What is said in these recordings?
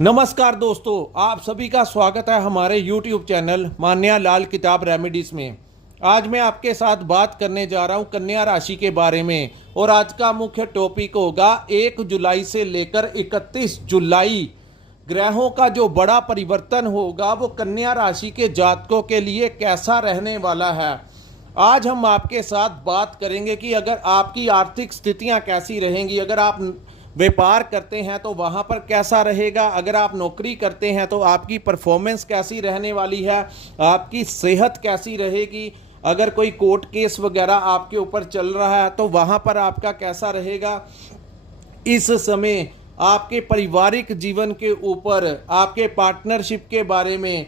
नमस्कार दोस्तों, आप सभी का स्वागत है हमारे YouTube चैनल मान्या लाल किताब रेमेडीज में। आज मैं आपके साथ बात करने जा रहा हूं कन्या राशि के बारे में और आज का मुख्य टॉपिक होगा 1 जुलाई से लेकर 31 जुलाई ग्रहों का जो बड़ा परिवर्तन होगा वो कन्या राशि के जातकों के लिए कैसा रहने वाला है। आज हम आपके साथ बात करेंगे कि अगर आपकी आर्थिक स्थितियां कैसी रहेंगी, अगर आप व्यापार करते हैं तो वहाँ पर कैसा रहेगा, अगर आप नौकरी करते हैं तो आपकी परफॉर्मेंस कैसी रहने वाली है, आपकी सेहत कैसी रहेगी, अगर कोई कोर्ट केस वगैरह आपके ऊपर चल रहा है तो वहाँ पर आपका कैसा रहेगा। इस समय आपके पारिवारिक जीवन के ऊपर, आपके पार्टनरशिप के बारे में,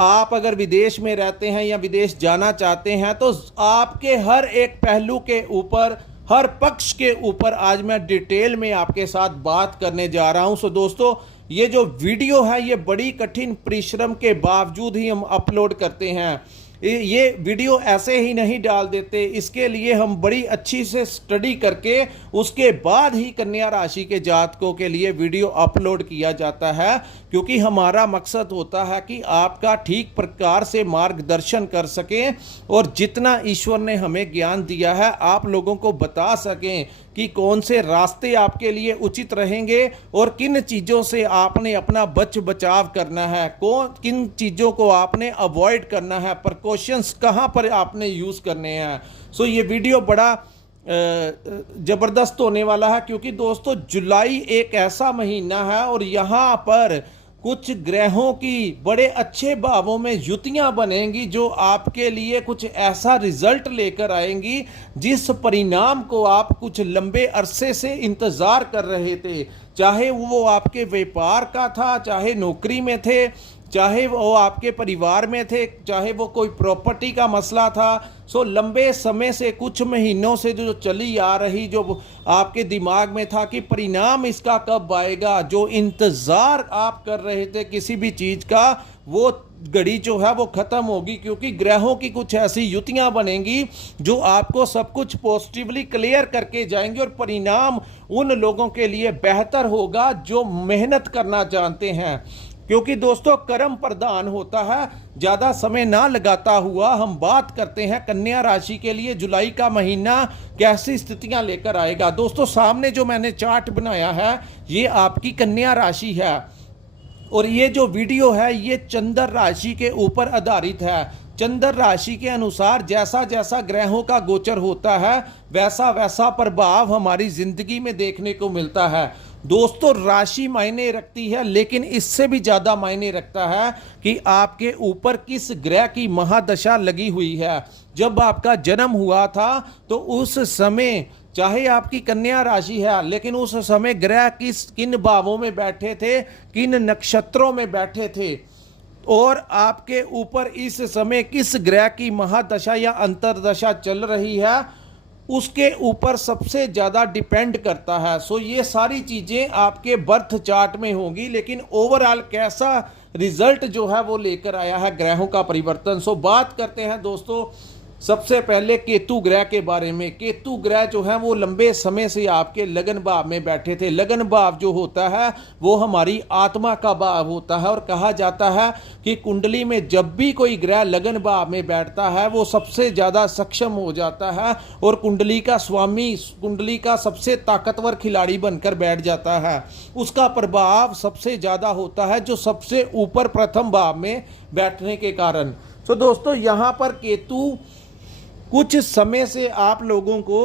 आप अगर विदेश में रहते हैं या विदेश जाना चाहते हैं तो आपके हर एक पहलू के ऊपर, हर पक्ष के ऊपर आज मैं डिटेल में आपके साथ बात करने जा रहा हूं। सो दोस्तों, ये जो वीडियो है ये बड़ी कठिन परिश्रम के बावजूद ही हम अपलोड करते हैं। ये वीडियो ऐसे ही नहीं डाल देते, इसके लिए हम बड़ी अच्छी से स्टडी करके उसके बाद ही कन्या राशि के जातकों के लिए वीडियो अपलोड किया जाता है, क्योंकि हमारा मकसद होता है कि आपका ठीक प्रकार से मार्गदर्शन कर सकें और जितना ईश्वर ने हमें ज्ञान दिया है आप लोगों को बता सकें कि कौन से रास्ते आपके लिए उचित रहेंगे और किन चीज़ों से आपने अपना बचाव करना है, किन चीज़ों को आपने अवॉइड करना है, प्रिकॉशंस कहाँ पर आपने यूज़ करने हैं। सो ये वीडियो बड़ा ज़बरदस्त होने वाला है, क्योंकि दोस्तों जुलाई एक ऐसा महीना है और यहाँ पर कुछ ग्रहों की बड़े अच्छे भावों में युतियां बनेंगी जो आपके लिए कुछ ऐसा रिजल्ट लेकर आएंगी जिस परिणाम को आप कुछ लंबे अरसे से इंतज़ार कर रहे थे। चाहे वो आपके व्यापार का था, चाहे नौकरी में थे, चाहे वो आपके परिवार में थे, चाहे वो कोई प्रॉपर्टी का मसला था। सो लंबे समय से, कुछ महीनों से जो चली आ रही, जो आपके दिमाग में था कि परिणाम इसका कब आएगा, जो इंतज़ार आप कर रहे थे किसी भी चीज़ का, वो घड़ी जो है वो ख़त्म होगी, क्योंकि ग्रहों की कुछ ऐसी युतियां बनेंगी जो आपको सब कुछ पॉजिटिवली क्लियर करके जाएंगे और परिणाम उन लोगों के लिए बेहतर होगा जो मेहनत करना जानते हैं। क्योंकि दोस्तों कर्म प्रधान होता है। ज़्यादा समय ना लगाता हुआ हम बात करते हैं कन्या राशि के लिए जुलाई का महीना कैसी स्थितियां लेकर आएगा। दोस्तों, सामने जो मैंने चार्ट बनाया है ये आपकी कन्या राशि है और ये जो वीडियो है ये चंद्र राशि के ऊपर आधारित है। चंद्र राशि के अनुसार जैसा जैसा ग्रहों का गोचर होता है वैसा वैसा प्रभाव हमारी जिंदगी में देखने को मिलता है। दोस्तों, राशि मायने रखती है, लेकिन इससे भी ज़्यादा मायने रखता है कि आपके ऊपर किस ग्रह की महादशा लगी हुई है। जब आपका जन्म हुआ था तो उस समय, चाहे आपकी कन्या राशि है, लेकिन उस समय ग्रह किन भावों में बैठे थे, किन नक्षत्रों में बैठे थे और आपके ऊपर इस समय किस ग्रह की महादशा या अंतरदशा चल रही है, उसके ऊपर सबसे ज़्यादा डिपेंड करता है। सो ये सारी चीज़ें आपके बर्थ चार्ट में होंगी, लेकिन ओवरऑल कैसा रिजल्ट जो है वो लेकर आया है ग्रहों का परिवर्तन। सो बात करते हैं दोस्तों सबसे पहले केतु ग्रह के बारे में। केतु ग्रह जो है वो लंबे समय से आपके लगन भाव में बैठे थे। लगन भाव जो होता है वो हमारी आत्मा का भाव होता है और कहा जाता है कि कुंडली में जब भी कोई ग्रह लगन भाव में बैठता है वो सबसे ज़्यादा सक्षम हो जाता है और कुंडली का स्वामी, कुंडली का सबसे ताकतवर खिलाड़ी बनकर बैठ जाता है। उसका प्रभाव सबसे ज़्यादा होता है जो सबसे ऊपर प्रथम भाव में बैठने के कारण। तो दोस्तों, यहाँ पर केतु कुछ समय से आप लोगों को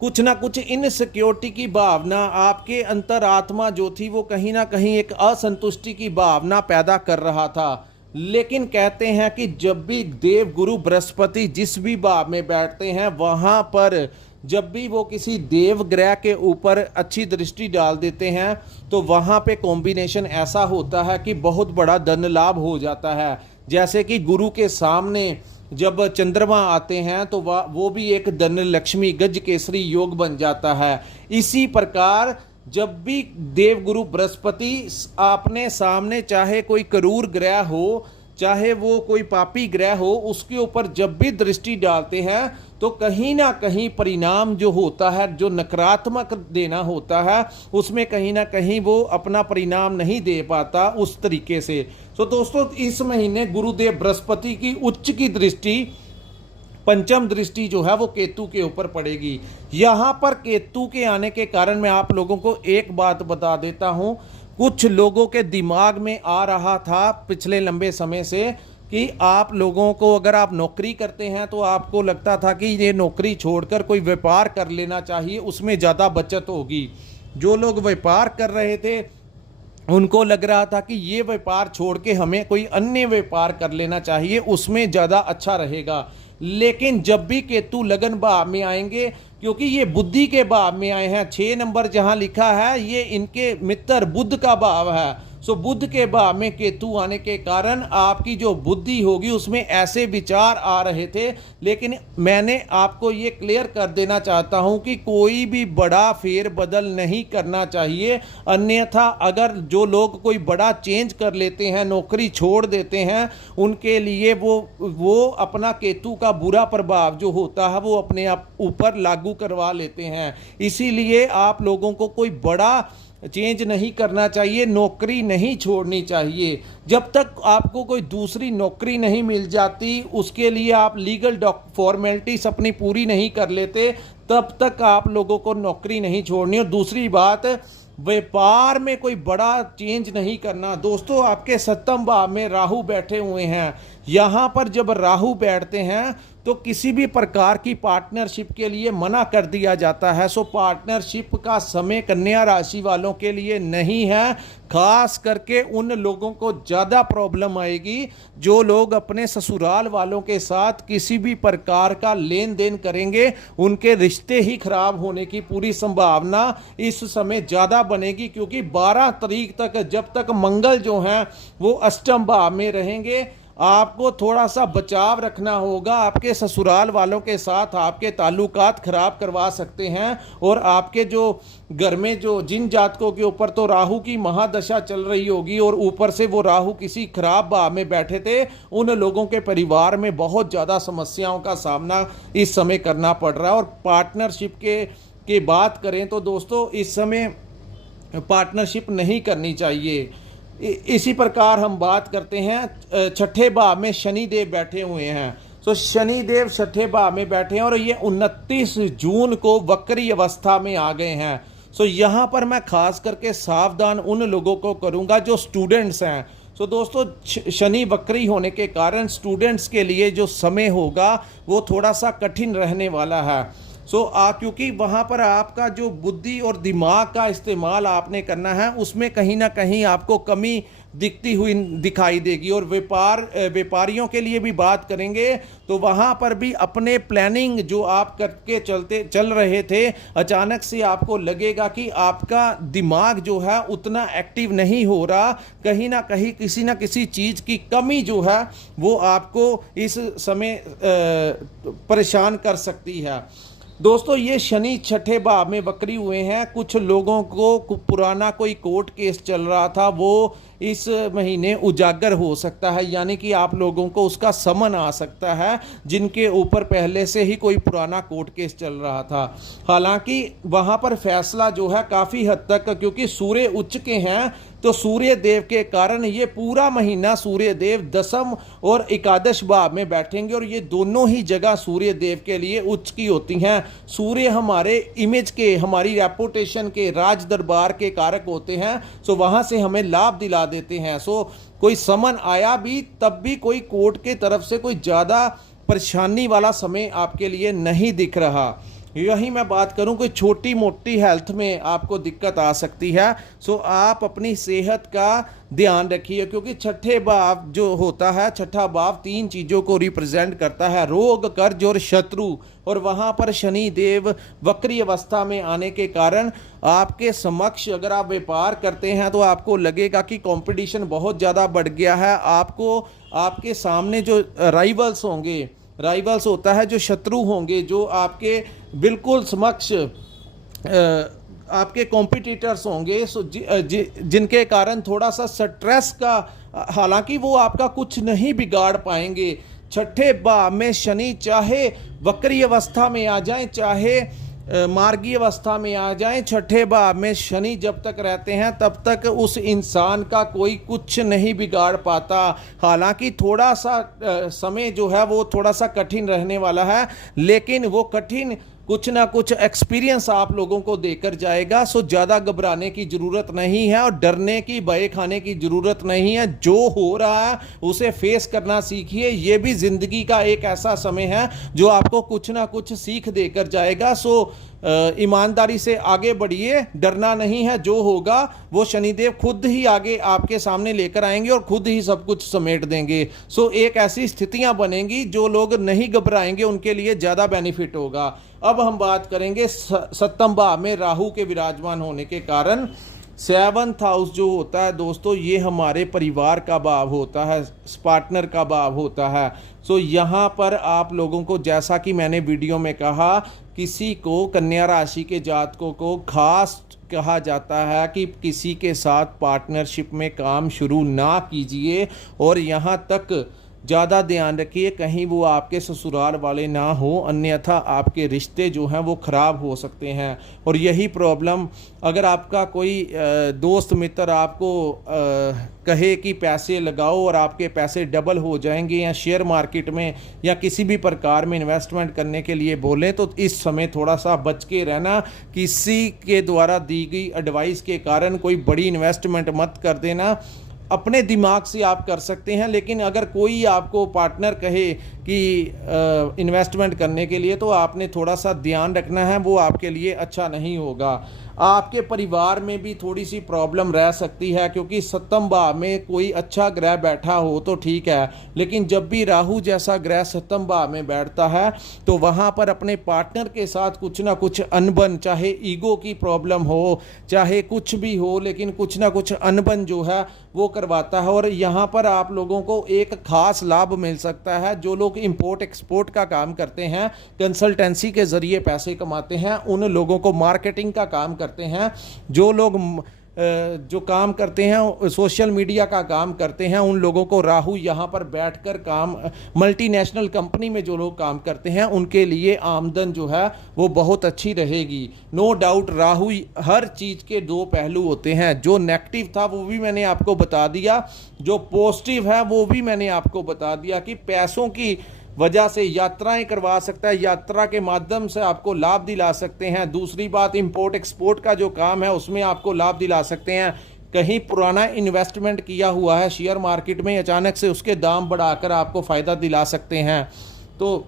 कुछ ना कुछ इनसिक्योरिटी की भावना, आपके अंतरात्मा जो थी वो कहीं ना कहीं एक असंतुष्टि की भावना पैदा कर रहा था। लेकिन कहते हैं कि जब भी देव गुरु बृहस्पति जिस भी भाव में बैठते हैं वहाँ पर जब भी वो किसी देव ग्रह के ऊपर अच्छी दृष्टि डाल देते हैं तो वहाँ पे कॉम्बिनेशन ऐसा होता है कि बहुत बड़ा धन लाभ हो जाता है। जैसे कि गुरु के सामने जब चंद्रमा आते हैं तो वो भी एक धन लक्ष्मी गज केसरी योग बन जाता है। इसी प्रकार जब भी देवगुरु बृहस्पति आपने सामने, चाहे कोई क्रूर ग्रह हो, चाहे वो कोई पापी ग्रह हो, उसके ऊपर जब भी दृष्टि डालते हैं तो कहीं ना कहीं परिणाम जो होता है, जो नकारात्मक देना होता है, उसमें कहीं ना कहीं वो अपना परिणाम नहीं दे पाता उस तरीके से। तो दोस्तों इस महीने गुरुदेव बृहस्पति की उच्च की दृष्टि, पंचम दृष्टि जो है वो केतु के ऊपर पड़ेगी। यहाँ पर केतु के आने के कारण मैं आप लोगों को एक बात बता देता हूँ, कुछ लोगों के दिमाग में आ रहा था पिछले लंबे समय से कि आप लोगों को, अगर आप नौकरी करते हैं तो आपको लगता था कि ये नौकरी छोड़कर कोई व्यापार कर लेना चाहिए, उसमें ज़्यादा बचत होगी। जो लोग व्यापार कर रहे थे उनको लग रहा था कि ये व्यापार छोड़ के हमें कोई अन्य व्यापार कर लेना चाहिए, उसमें ज़्यादा अच्छा रहेगा। लेकिन जब भी केतु लगन भाव में आएंगे, क्योंकि ये बुद्धि के भाव में आए हैं, 6 नंबर जहां लिखा है ये इनके मित्र बुध का भाव है। सो बुध के भाव में केतु आने के कारण आपकी जो बुद्धि होगी उसमें ऐसे विचार आ रहे थे। लेकिन मैंने आपको ये क्लियर कर देना चाहता हूं कि कोई भी बड़ा फेर बदल नहीं करना चाहिए। अन्यथा अगर जो लोग कोई बड़ा चेंज कर लेते हैं, नौकरी छोड़ देते हैं, उनके लिए वो अपना केतु का बुरा प्रभाव जो होता है वो अपने आप ऊपर लागू करवा लेते हैं। इसीलिए आप लोगों को कोई बड़ा चेंज नहीं करना चाहिए, नौकरी नहीं छोड़नी चाहिए। जब तक आपको कोई दूसरी नौकरी नहीं मिल जाती, उसके लिए आप लीगल फॉर्मेलिटीज अपनी पूरी नहीं कर लेते, तब तक आप लोगों को नौकरी नहीं छोड़नी। और दूसरी बात, व्यापार में कोई बड़ा चेंज नहीं करना। दोस्तों आपके सप्तम भाव में राहु बैठे हुए हैं। यहाँ पर जब राहु बैठते हैं तो किसी भी प्रकार की पार्टनरशिप के लिए मना कर दिया जाता है। सो पार्टनरशिप का समय कन्या राशि वालों के लिए नहीं है। खास करके उन लोगों को ज़्यादा प्रॉब्लम आएगी जो लोग अपने ससुराल वालों के साथ किसी भी प्रकार का लेन देन करेंगे, उनके रिश्ते ही खराब होने की पूरी संभावना इस समय ज़्यादा बनेगी। क्योंकि 12 तारीख तक जब तक मंगल जो हैं वो अष्टम भाव में रहेंगे, आपको थोड़ा सा बचाव रखना होगा। आपके ससुराल वालों के साथ आपके ताल्लुकात खराब करवा सकते हैं। और आपके जो घर में जो जिन जातकों के ऊपर तो राहु की महादशा चल रही होगी और ऊपर से वो राहु किसी खराब भाव में बैठे थे, उन लोगों के परिवार में बहुत ज़्यादा समस्याओं का सामना इस समय करना पड़ रहा है। और पार्टनरशिप के बात करें तो दोस्तों इस समय पार्टनरशिप नहीं करनी चाहिए। इसी प्रकार हम बात करते हैं, छठे भाव में शनि देव बैठे हुए हैं। तो शनि देव छठे भाव में बैठे हैं और ये 29 जून को वक्री अवस्था में आ गए हैं। सो यहाँ पर मैं खास करके सावधान उन लोगों को करूँगा जो स्टूडेंट्स हैं। सो दोस्तों शनि वक्री होने के कारण स्टूडेंट्स के लिए जो समय होगा वो थोड़ा सा कठिन रहने वाला है। क्योंकि वहाँ पर आपका जो बुद्धि और दिमाग का इस्तेमाल आपने करना है, उसमें कहीं ना कहीं आपको कमी दिखती हुई दिखाई देगी। और व्यापारियों के लिए भी बात करेंगे तो वहाँ पर भी अपने प्लानिंग जो आप करके चल रहे थे, अचानक से आपको लगेगा कि आपका दिमाग जो है उतना एक्टिव नहीं हो रहा। कहीं ना कहीं किसी ना किसी चीज़ की कमी जो है वो आपको इस समय परेशान कर सकती है। दोस्तों ये शनि छठे भाव में वक्री हुए हैं। कुछ लोगों को पुराना कोई कोर्ट केस चल रहा था वो इस महीने उजागर हो सकता है, यानी कि आप लोगों को उसका समन आ सकता है जिनके ऊपर पहले से ही कोई पुराना कोर्ट केस चल रहा था। हालांकि वहां पर फैसला जो है काफ़ी हद तक, क्योंकि सूर्य उच्च के हैं तो सूर्य देव के कारण ये पूरा महीना सूर्य देव दसम और एकादश भाव में बैठेंगे। और ये दोनों ही जगह सूर्य देव के लिए उच्च की होती हैं। सूर्य हमारे इमेज के, हमारी रेपुटेशन के, राज दरबार के कारक होते हैं। सो वहाँ से हमें लाभ दिला देते हैं। सो कोई समन आया भी तब भी कोई कोर्ट के तरफ से कोई ज़्यादा परेशानी वाला समय आपके लिए नहीं दिख रहा। यही मैं बात करूं, कोई छोटी मोटी हेल्थ में आपको दिक्कत आ सकती है। सो आप अपनी सेहत का ध्यान रखिए, क्योंकि छठे भाव जो होता है, छठा भाव 3 चीज़ों को रिप्रेजेंट करता है, रोग, कर्ज और शत्रु। और वहाँ पर शनि देव वक्री अवस्था में आने के कारण आपके समक्ष अगर आप व्यापार करते हैं तो आपको लगेगा कि कंपटीशन बहुत ज़्यादा बढ़ गया है। आपको आपके सामने जो राइवल्स होंगे, राइवल्स होता है जो शत्रु होंगे, जो आपके बिल्कुल समक्ष आपके कॉम्पिटिटर्स होंगे, जिनके कारण थोड़ा सा स्ट्रेस का, हालांकि वो आपका कुछ नहीं बिगाड़ पाएंगे। छठे भाव में शनि चाहे वक्री अवस्था में आ जाए, चाहे मार्गी अवस्था में आ जाएं, छठे भाव में शनि जब तक रहते हैं तब तक उस इंसान का कोई कुछ नहीं बिगाड़ पाता। हालांकि थोड़ा सा समय जो है वो थोड़ा सा कठिन रहने वाला है, लेकिन वो कठिन कुछ ना कुछ एक्सपीरियंस आप लोगों को देकर जाएगा। सो ज़्यादा घबराने की ज़रूरत नहीं है और डरने की, भय खाने की ज़रूरत नहीं है। जो हो रहा है उसे फेस करना सीखिए। ये भी ज़िंदगी का एक ऐसा समय है जो आपको कुछ ना कुछ सीख देकर जाएगा। सो ईमानदारी से आगे बढ़िए, डरना नहीं है। जो होगा वो शनिदेव खुद ही आगे आपके सामने लेकर आएंगे और खुद ही सब कुछ समेट देंगे। सो एक ऐसी स्थितियां बनेंगी जो लोग नहीं घबराएंगे उनके लिए ज़्यादा बेनिफिट होगा। अब हम बात करेंगे सप्तम भाव में राहु के विराजमान होने के कारण। 7th हाउस जो होता है दोस्तों, ये हमारे परिवार का भाव होता है, पार्टनर का भाव होता है। सो यहाँ पर आप लोगों को, जैसा कि मैंने वीडियो में कहा, किसी को कन्या राशि के जातकों को खास कहा जाता है कि किसी के साथ पार्टनरशिप में काम शुरू ना कीजिए और यहाँ तक ज़्यादा ध्यान रखिए कहीं वो आपके ससुराल वाले ना हो, अन्यथा आपके रिश्ते जो हैं वो ख़राब हो सकते हैं। और यही प्रॉब्लम, अगर आपका कोई दोस्त मित्र आपको कहे कि पैसे लगाओ और आपके पैसे डबल हो जाएंगे, या शेयर मार्केट में या किसी भी प्रकार में इन्वेस्टमेंट करने के लिए बोलें, तो इस समय थोड़ा सा बच के रहना। किसी के द्वारा दी गई एडवाइस के कारण कोई बड़ी इन्वेस्टमेंट मत कर देना। अपने दिमाग से आप कर सकते हैं, लेकिन अगर कोई आपको पार्टनर कहे कि इन्वेस्टमेंट करने के लिए, तो आपने थोड़ा सा ध्यान रखना है, वो आपके लिए अच्छा नहीं होगा। आपके परिवार में भी थोड़ी सी प्रॉब्लम रह सकती है, क्योंकि सप्तम भाव में कोई अच्छा ग्रह बैठा हो तो ठीक है, लेकिन जब भी राहु जैसा ग्रह सप्तम भाव में बैठता है तो वहाँ पर अपने पार्टनर के साथ कुछ ना कुछ अनबन, चाहे ईगो की प्रॉब्लम हो, चाहे कुछ भी हो, लेकिन कुछ ना कुछ अनबन जो है वो करवाता है। और यहाँ पर आप लोगों को एक खास लाभ मिल सकता है। जो लोग इंपोर्ट एक्सपोर्ट का काम करते हैं, कंसल्टेंसी के ज़रिए पैसे कमाते हैं, उन लोगों को मार्केटिंग का काम करते हैं, जो लोग जो काम करते हैं सोशल मीडिया का काम करते हैं, उन लोगों को राहु यहाँ पर बैठकर काम, मल्टीनेशनल कंपनी में जो लोग काम करते हैं उनके लिए आमदन जो है वो बहुत अच्छी रहेगी। नो डाउट राहु हर चीज़ के दो पहलू होते हैं। जो नेगेटिव था वो भी मैंने आपको बता दिया, जो पॉजिटिव है वो भी मैंने आपको बता दिया कि पैसों की वजह से यात्राएं करवा सकता है, यात्रा के माध्यम से आपको लाभ दिला सकते हैं। दूसरी बात, इंपोर्ट एक्सपोर्ट का जो काम है उसमें आपको लाभ दिला सकते हैं। कहीं पुराना इन्वेस्टमेंट किया हुआ है शेयर मार्केट में, अचानक से उसके दाम बढ़ाकर आपको फ़ायदा दिला सकते हैं। तो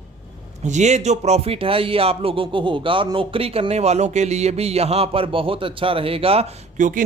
ये जो प्रॉफिट है ये आप लोगों को होगा। और नौकरी करने वालों के लिए भी यहाँ पर बहुत अच्छा रहेगा, क्योंकि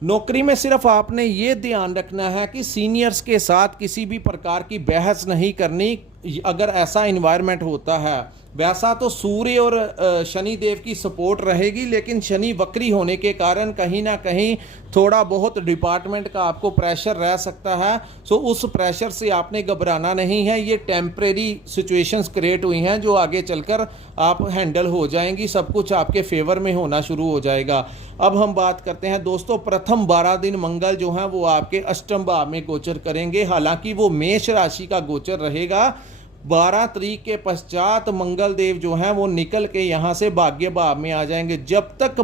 नौकरी में सिर्फ आपने ये ध्यान रखना है कि सीनियर्स के साथ किसी भी प्रकार की बहस नहीं करनी। अगर ऐसा इन्वायरमेंट होता है, वैसा तो सूर्य और शनि देव की सपोर्ट रहेगी, लेकिन शनि वक्री होने के कारण कहीं ना कहीं थोड़ा बहुत डिपार्टमेंट का आपको प्रेशर रह सकता है। सो उस प्रेशर से आपने घबराना नहीं है। ये टेम्परेरी सिचुएशंस क्रिएट हुई हैं जो आगे चलकर आप हैंडल हो जाएंगी, सब कुछ आपके फेवर में होना शुरू हो जाएगा। अब हम बात करते हैं दोस्तों, प्रथम 12 दिन मंगल जो हैं वो आपके अष्टम भाव में गोचर करेंगे। हालांकि वो मेष राशि का गोचर रहेगा। 12 तारीख के पश्चात मंगल देव जो हैं वो निकल के यहाँ से भाग्य भाव में आ जाएंगे। जब तक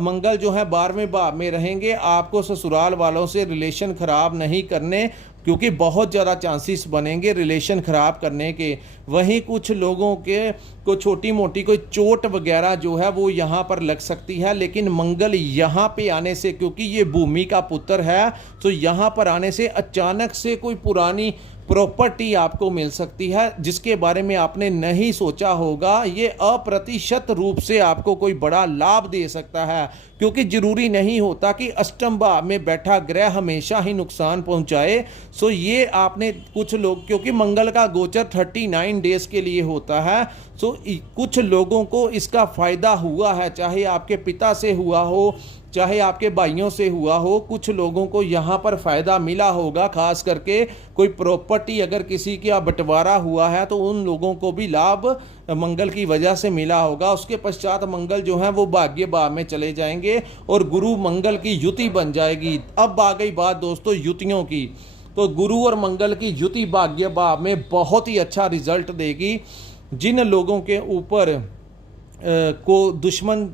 मंगल जो है 12वें भाव में रहेंगे, आपको ससुराल वालों से रिलेशन खराब नहीं करने, क्योंकि बहुत ज़्यादा चांसेस बनेंगे रिलेशन ख़राब करने के। वहीं कुछ लोगों के को छोटी मोटी कोई चोट वगैरह जो है वो यहाँ पर लग सकती है, लेकिन मंगल यहाँ पे आने से, क्योंकि ये भूमि का पुत्र है, तो यहाँ पर आने से अचानक से कोई पुरानी प्रॉपर्टी आपको मिल सकती है जिसके बारे में आपने नहीं सोचा होगा। ये अप्रतिशत रूप से आपको कोई बड़ा लाभ दे सकता है, क्योंकि जरूरी नहीं होता कि अष्टम भाव में बैठा ग्रह हमेशा ही नुकसान पहुंचाए। सो ये आपने, कुछ लोग, क्योंकि मंगल का गोचर 39 डेज के लिए होता है, सो कुछ लोगों को इसका फायदा हुआ है, चाहे आपके पिता से हुआ हो, चाहे आपके भाइयों से हुआ हो। कुछ लोगों को यहाँ पर फ़ायदा मिला होगा, खास करके कोई प्रॉपर्टी अगर किसी का बंटवारा हुआ है तो उन लोगों को भी लाभ मंगल की वजह से मिला होगा। उसके पश्चात मंगल जो है वो भाग्य भाव में चले जाएंगे और गुरु मंगल की युति बन जाएगी। अब आ गई बात दोस्तों युतियों की। तो गुरु और मंगल की युति भाग्य भाव में बहुत ही अच्छा रिजल्ट देगी। जिन लोगों के ऊपर को दुश्मन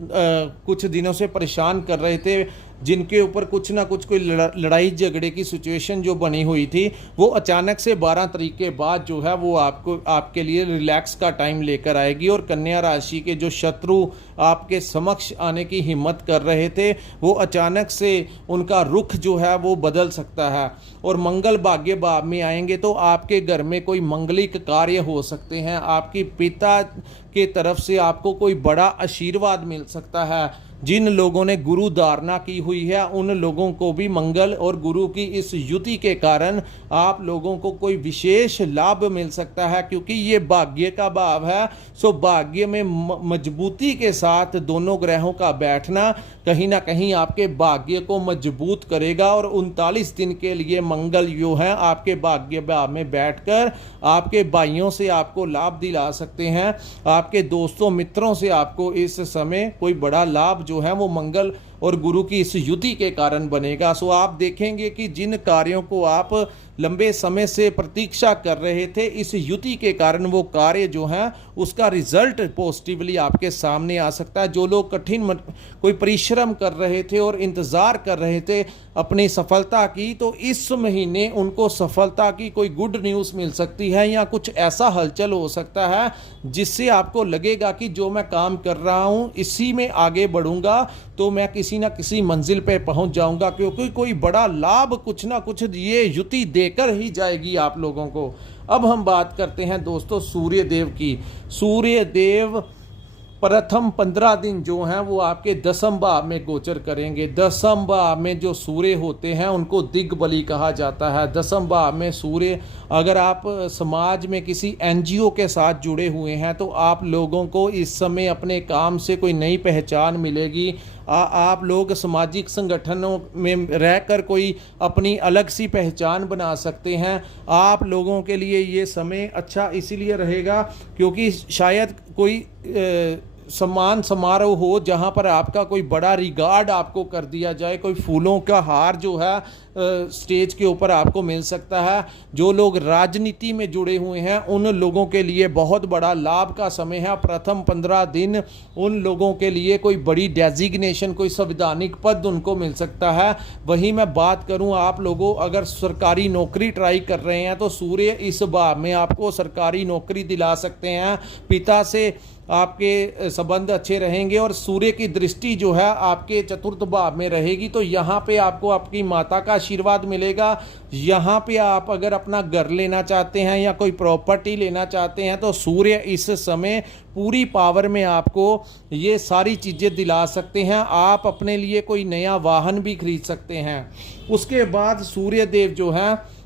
कुछ दिनों से परेशान कर रहे थे, जिनके ऊपर कुछ ना कुछ कोई लड़ाई झगड़े की सिचुएशन जो बनी हुई थी, वो अचानक से 12 तारीख के बाद जो है वो आपके लिए रिलैक्स का टाइम लेकर आएगी। और कन्या राशि के जो शत्रु आपके समक्ष आने की हिम्मत कर रहे थे, वो अचानक से उनका रुख जो है वो बदल सकता है। और मंगल भाग्य भाव में आएंगे तो आपके घर में कोई मंगलिक कार्य हो सकते हैं, आपकी पिता के तरफ से आपको कोई बड़ा आशीर्वाद मिल सकता है। जिन लोगों ने गुरु धारणा की हुई है, उन लोगों को भी मंगल और गुरु की इस युति के कारण आप लोगों को कोई विशेष लाभ मिल सकता है, क्योंकि ये भाग्य का भाव है। सो भाग्य में मजबूती के साथ दोनों ग्रहों का बैठना कहीं ना कहीं आपके भाग्य को मजबूत करेगा। और 39 दिन के लिए मंगल जो है आपके भाग्य भाव में बैठकर आपके भाइयों से आपको लाभ दिला सकते हैं, आपके दोस्तों मित्रों से आपको इस समय कोई बड़ा लाभ जो है वो मंगल और गुरु की इस युति के कारण बनेगा। सो आप देखेंगे कि जिन कार्यों को आप लंबे समय से प्रतीक्षा कर रहे थे, इस युति के कारण वो कार्य जो है उसका रिजल्ट पॉजिटिवली आपके सामने आ सकता है। जो लोग कठिन कोई परिश्रम कर रहे थे और इंतज़ार कर रहे थे अपनी सफलता की, तो इस महीने उनको सफलता की कोई गुड न्यूज़ मिल सकती है, या कुछ ऐसा हलचल हो सकता है जिससे आपको लगेगा कि जो मैं काम कर रहा हूँ इसी में आगे बढ़ूंगा तो मैं किसी ना किसी मंजिल पे पहुंच जाऊंगा, क्योंकि कोई बड़ा लाभ कुछ ना कुछ ये युति देकर ही जाएगी आप लोगों को। अब हम बात करते हैं दोस्तों सूर्य देव की। सूर्य देव प्रथम 15 दिन जो हैं वो आपके दसम भाव में गोचर करेंगे। दसम भाव में जो सूर्य होते हैं उनको दिग्बली कहा जाता है। दसम भाव में सूर्य, अगर आप समाज में किसी एनजीओ के साथ जुड़े हुए हैं तो आप लोगों को इस समय अपने काम से कोई नई पहचान मिलेगी। आप लोग सामाजिक संगठनों में रहकर कोई अपनी अलग सी पहचान बना सकते हैं। आप लोगों के लिए ये समय अच्छा इसीलिए रहेगा क्योंकि शायद कोई सम्मान समारोह हो जहां पर आपका कोई बड़ा रिगार्ड आपको कर दिया जाए, कोई फूलों का हार जो है स्टेज के ऊपर आपको मिल सकता है। जो लोग राजनीति में जुड़े हुए हैं उन लोगों के लिए बहुत बड़ा लाभ का समय है। प्रथम 15 दिन उन लोगों के लिए कोई बड़ी डेजिग्नेशन, कोई संवैधानिक पद उनको मिल सकता है। वहीं मैं बात करूं, आप लोगों अगर सरकारी नौकरी ट्राई कर रहे हैं तो सूर्य इस भाव में आपको सरकारी नौकरी दिला सकते हैं। पिता से आपके संबंध अच्छे रहेंगे और सूर्य की दृष्टि जो है आपके चतुर्थ भाव में रहेगी, तो यहाँ पे आपको आपकी माता का आशीर्वाद मिलेगा। यहाँ पे आप अगर अपना घर लेना चाहते हैं या कोई प्रॉपर्टी लेना चाहते हैं तो सूर्य इस समय पूरी पावर में आपको ये सारी चीज़ें दिला सकते हैं। आप अपने लिए कोई नया वाहन भी खरीद सकते हैं। उसके बाद सूर्य देव जो है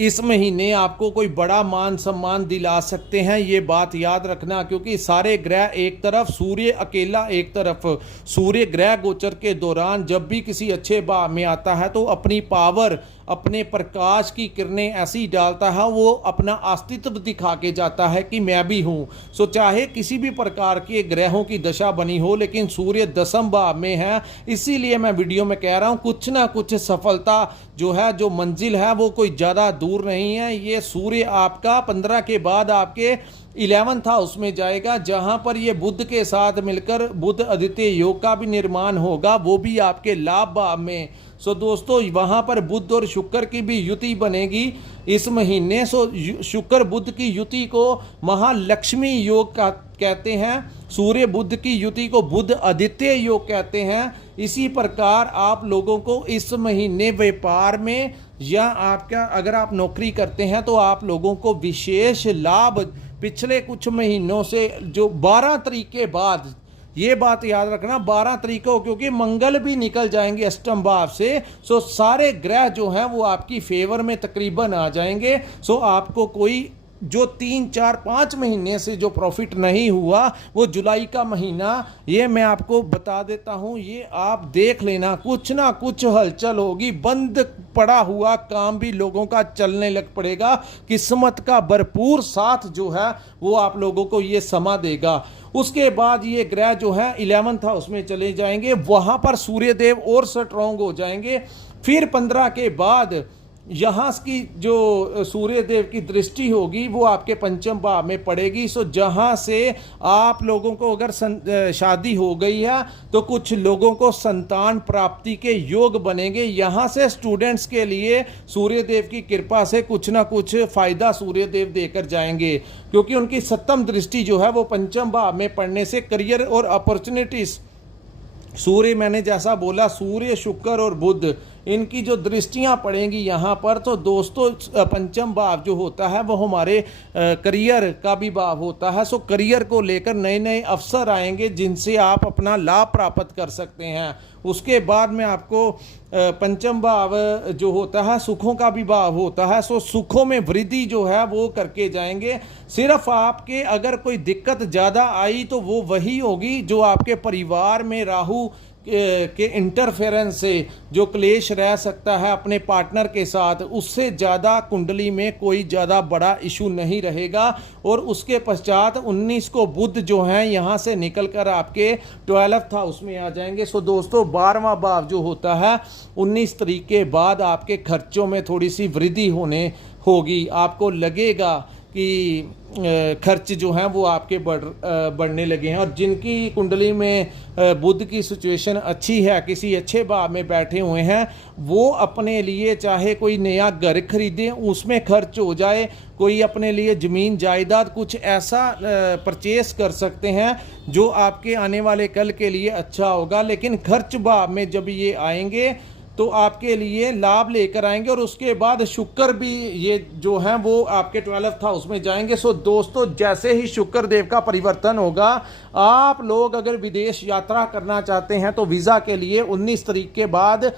इस महीने आपको कोई बड़ा मान सम्मान दिला सकते हैं, ये बात याद रखना, क्योंकि सारे ग्रह एक तरफ, सूर्य अकेला एक तरफ। सूर्य ग्रह गोचर के दौरान जब भी किसी अच्छे भाव में आता है तो अपनी पावर, अपने प्रकाश की किरणें ऐसी डालता है, वो अपना अस्तित्व दिखा के जाता है कि मैं भी हूँ। सो चाहे किसी भी प्रकार के ग्रहों की दशा बनी हो, लेकिन सूर्य दसम भाव में है, इसीलिए मैं वीडियो में कह रहा हूँ कुछ ना कुछ सफलता जो है, जो मंजिल है वो कोई ज़्यादा दूर नहीं है। ये सूर्य आपका 15 के बाद आपके 11th हाउस में जाएगा, जहां पर ये बुध के साथ मिलकर बुध आदित्य योग का भी निर्माण होगा, वो भी आपके लाभ भाव में। सो दोस्तों वहां पर बुध और शुक्र की भी युति बनेगी इस महीने। सो शुक्र बुध की युति को महालक्ष्मी योग का कहते हैं, सूर्य बुध की युति को बुध आदित्य योग कहते हैं। इसी प्रकार आप लोगों को इस महीने व्यापार में या आपका अगर आप नौकरी करते हैं तो आप लोगों को विशेष लाभ पिछले कुछ महीनों से जो 12 तारीख के बाद, ये बात याद रखना 12 तारीख को, क्योंकि मंगल भी निकल जाएंगे अष्टम भाव से। सो सारे ग्रह जो हैं वो आपकी फेवर में तकरीबन आ जाएंगे। सो आपको कोई जो 3, 4, 5 महीने से जो प्रॉफिट नहीं हुआ वो जुलाई का महीना, ये मैं आपको बता देता हूँ, ये आप देख लेना, कुछ ना कुछ हलचल होगी। बंद पड़ा हुआ काम भी लोगों का चलने लग पड़ेगा। किस्मत का भरपूर साथ जो है वो आप लोगों को ये समा देगा। उसके बाद ये ग्रह जो है 11th हाउस में चले जाएंगे, वहां पर सूर्यदेव और स्ट्रॉन्ग हो जाएंगे। फिर 15 के बाद यहाँ की जो सूर्य देव की दृष्टि होगी वो आपके पंचम भाव में पड़ेगी। सो जहाँ से आप लोगों को अगर शादी हो गई है तो कुछ लोगों को संतान प्राप्ति के योग बनेंगे। यहाँ से स्टूडेंट्स के लिए सूर्य देव की कृपा से कुछ ना कुछ फायदा सूर्य देव देकर जाएंगे, क्योंकि उनकी सप्तम दृष्टि जो है वो पंचम भाव में पड़ने से करियर और अपॉर्चुनिटीज, सूर्य मैंने जैसा बोला सूर्य शुक्र और बुध इनकी जो दृष्टियां पड़ेंगी यहाँ पर, तो दोस्तों पंचम भाव जो होता है वो हमारे करियर का भी भाव होता है। सो करियर को लेकर नए नए अवसर आएंगे जिनसे आप अपना लाभ प्राप्त कर सकते हैं। उसके बाद में आपको पंचम भाव जो होता है सुखों का भी भाव होता है। सो सुखों में वृद्धि जो है वो करके जाएंगे। सिर्फ आपके अगर कोई दिक्कत ज़्यादा आई तो वो वही होगी जो आपके परिवार में राहु के इंटरफेरेंस से जो क्लेश रह सकता है अपने पार्टनर के साथ, उससे ज़्यादा कुंडली में कोई ज़्यादा बड़ा इशू नहीं रहेगा। और उसके पश्चात 19 को बुध जो हैं यहाँ से निकलकर आपके 12th हाउस में आ जाएंगे। सो दोस्तों 12वां भाव जो होता है 19 तारीख के बाद आपके खर्चों में थोड़ी सी वृद्धि होगी। आपको लगेगा कि खर्च जो हैं वो आपके बढ़ने लगे हैं। और जिनकी कुंडली में बुध की सिचुएशन अच्छी है, किसी अच्छे भाव में बैठे हुए हैं, वो अपने लिए चाहे कोई नया घर खरीदें उसमें खर्च हो जाए, कोई अपने लिए ज़मीन जायदाद कुछ ऐसा परचेस कर सकते हैं जो आपके आने वाले कल के लिए अच्छा होगा। लेकिन खर्च भाव में जब ये आएंगे तो आपके लिए लाभ लेकर आएंगे। और उसके बाद शुक्र भी ये जो हैं वो आपके 12th हाउस में जाएंगे। सो दोस्तों जैसे ही शुक्र देव का परिवर्तन होगा, आप लोग अगर विदेश यात्रा करना चाहते हैं तो वीज़ा के लिए 19 तारीख के बाद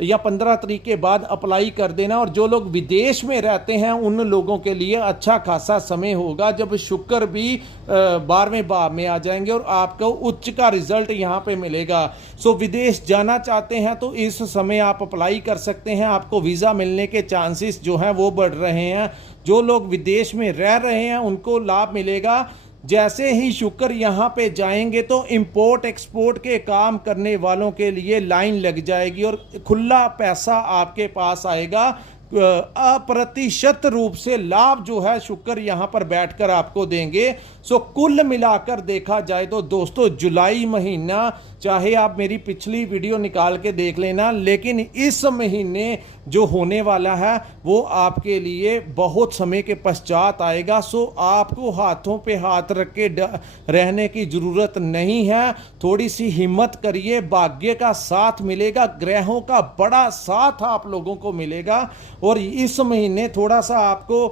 या 15 तारीख के बाद अप्लाई कर देना। और जो लोग विदेश में रहते हैं उन लोगों के लिए अच्छा खासा समय होगा जब शुक्र भी 12वें भाव में आ जाएंगे और आपको उच्च का रिजल्ट यहाँ पे मिलेगा। सो विदेश जाना चाहते हैं तो इस समय आप अप्लाई कर सकते हैं, आपको वीज़ा मिलने के चांसेस जो हैं वो बढ़ रहे हैं। जो लोग विदेश में रह रहे हैं उनको लाभ मिलेगा। जैसे ही शुक्र यहाँ पे जाएंगे तो इंपोर्ट एक्सपोर्ट के काम करने वालों के लिए लाइन लग जाएगी और खुला पैसा आपके पास आएगा। अप्रतिशत रूप से लाभ जो है शुक्र यहाँ पर बैठकर आपको देंगे। सो कुल मिलाकर देखा जाए तो दोस्तों जुलाई महीना, चाहे आप मेरी पिछली वीडियो निकाल के देख लेना, लेकिन इस महीने जो होने वाला है वो आपके लिए बहुत समय के पश्चात आएगा। सो आपको हाथों पे हाथ रख के रहने की ज़रूरत नहीं है। थोड़ी सी हिम्मत करिए, भाग्य का साथ मिलेगा, ग्रहों का बड़ा साथ आप लोगों को मिलेगा। और इस महीने थोड़ा सा आपको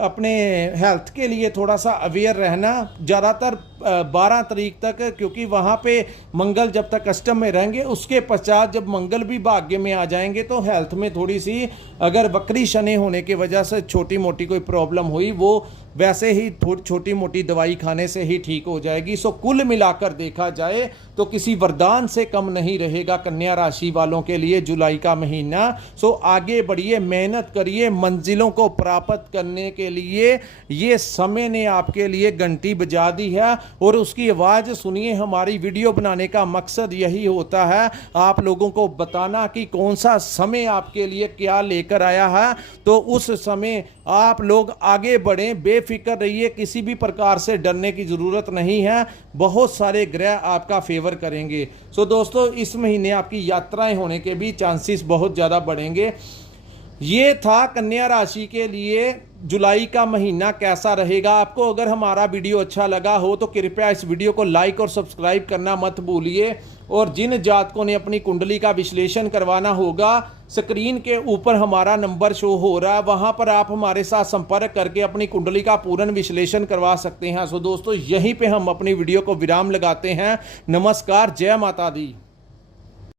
अपने हेल्थ के लिए थोड़ा सा अवेयर रहना, ज़्यादातर 12 तारीख तक, क्योंकि वहाँ पे मंगल जब तक अष्टम में रहेंगे, उसके पश्चात जब मंगल भी भाग्य में आ जाएंगे तो हेल्थ में थोड़ी सी अगर वक्री शनि होने की वजह से छोटी मोटी कोई प्रॉब्लम हुई वो वैसे ही छोटी मोटी दवाई खाने से ही ठीक हो जाएगी। सो कुल मिलाकर देखा जाए तो किसी वरदान से कम नहीं रहेगा कन्या राशि वालों के लिए जुलाई का महीना। सो आगे बढ़िए, मेहनत करिए, मंजिलों को प्राप्त करने के लिए ये समय ने आपके लिए घंटी बजा दी है और उसकी आवाज़ सुनिए। हमारी वीडियो बनाने का मकसद यही होता है, आप लोगों को बताना कि कौन सा समय आपके लिए क्या लेकर आया है, तो उस समय आप लोग आगे बढ़ें, बेफिक्र रहिए, किसी भी प्रकार से डरने की ज़रूरत नहीं है। बहुत सारे ग्रह आपका फेवर करेंगे। सो दोस्तों इस महीने आपकी यात्राएं होने के भी चांसेस बहुत ज़्यादा बढ़ेंगे। ये था कन्या राशि के लिए जुलाई का महीना कैसा रहेगा। आपको अगर हमारा वीडियो अच्छा लगा हो तो कृपया इस वीडियो को लाइक और सब्सक्राइब करना मत भूलिए। और जिन जातकों ने अपनी कुंडली का विश्लेषण करवाना होगा, स्क्रीन के ऊपर हमारा नंबर शो हो रहा है, वहां पर आप हमारे साथ संपर्क करके अपनी कुंडली का पूर्ण विश्लेषण करवा सकते हैं। सो दोस्तों यहीं पे हम अपनी वीडियो को विराम लगाते हैं। नमस्कार, जय माता दी।